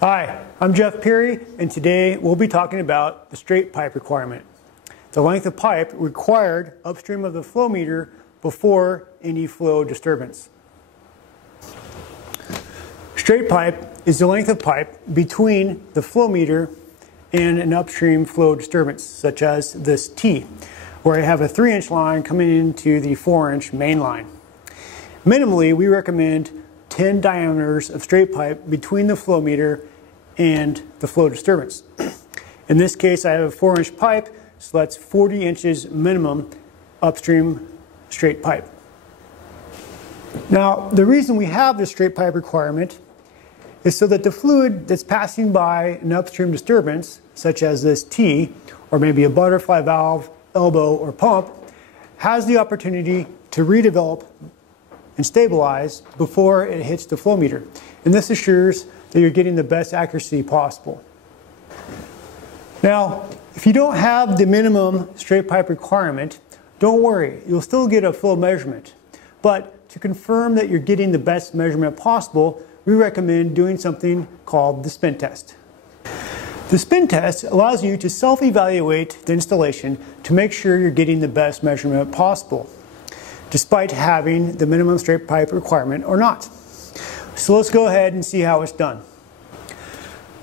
Hi, I'm Jeff Peery, and today we'll be talking about the straight pipe requirement, the length of pipe required upstream of the flow meter before any flow disturbance. Straight pipe is the length of pipe between the flow meter and an upstream flow disturbance, such as this T, where I have a 3-inch line coming into the 4-inch main line. Minimally, we recommend 10 diameters of straight pipe between the flow meter and the flow disturbance. In this case, I have a 4-inch pipe, so that's 40 inches minimum upstream straight pipe. Now, the reason we have this straight pipe requirement is so that the fluid that's passing by an upstream disturbance, such as this T, or maybe a butterfly valve, elbow, or pump, has the opportunity to redevelop and stabilize before it hits the flow meter. And this assures that you're getting the best accuracy possible. Now, if you don't have the minimum straight pipe requirement, don't worry, you'll still get a flow measurement. But to confirm that you're getting the best measurement possible, we recommend doing something called the spin test. The spin test allows you to self-evaluate the installation to make sure you're getting the best measurement possible, despite having the minimum straight pipe requirement or not. So let's go ahead and see how it's done.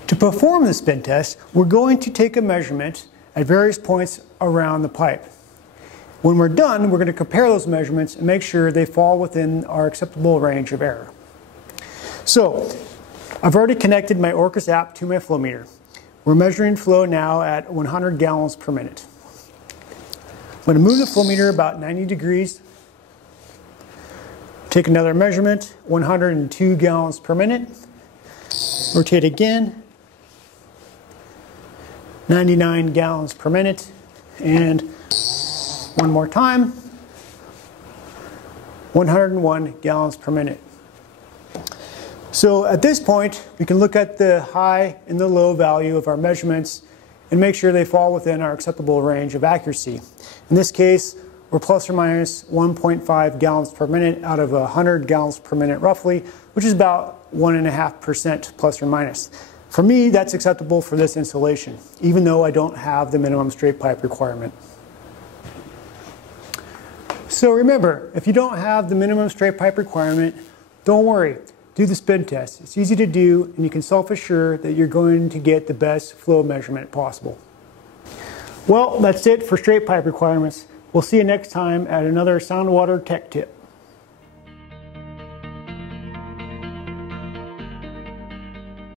To perform the spin test, we're going to take a measurement at various points around the pipe. When we're done, we're going to compare those measurements and make sure they fall within our acceptable range of error. So, I've already connected my Orcas app to my flow meter. We're measuring flow now at 100 gallons per minute. I'm going to move the flow meter about 90 degrees. Take another measurement, 102 gallons per minute. Rotate again, 99 gallons per minute. And one more time, 101 gallons per minute. So at this point, we can look at the high and the low value of our measurements and make sure they fall within our acceptable range of accuracy. In this case, we're plus or minus 1.5 gallons per minute out of 100 gallons per minute roughly, which is about 1.5% plus or minus. For me, that's acceptable for this installation, even though I don't have the minimum straight pipe requirement. So remember, if you don't have the minimum straight pipe requirement, don't worry. Do the spin test. It's easy to do, and you can self-assure that you're going to get the best flow measurement possible. Well, that's it for straight pipe requirements. We'll see you next time at another SoundWater Tech Tip.